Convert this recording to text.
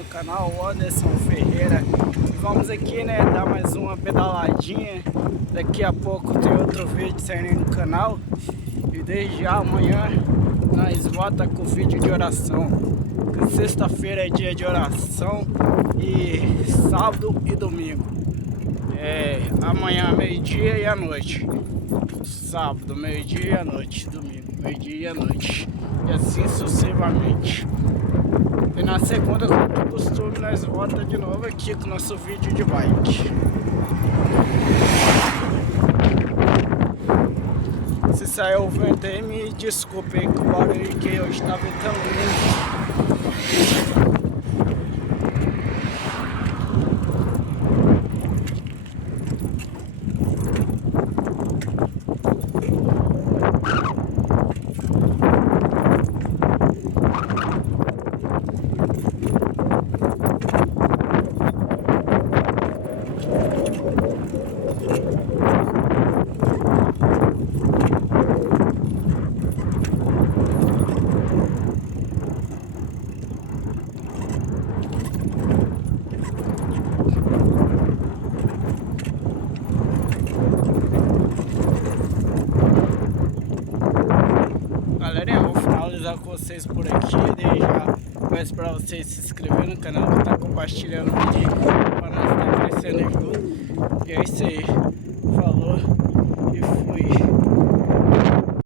no canal, Anderson Ferreira. E vamos aqui, né, dar mais uma pedaladinha. Daqui a pouco tem outro vídeo saindo no canal. E desde já amanhã nós volta com o vídeo de oração. Sexta-feira é dia de oração e sábado e domingo. Amanhã meio-dia e à noite. Sábado, meio-dia e à noite. Domingo, meio-dia e à noite. E assim sucessivamente. E na segunda, como de costume, nós volta de novo aqui com o nosso vídeo de bike. Se saiu o vento aí, me desculpe aí com o barulho que eu estava ventando muito. Galerinha, vou finalizar com vocês por aqui. Desde já peço para vocês se inscreverem no canal, que tá compartilhando o vídeo para nós estar crescendo junto. E é isso aí. Falou.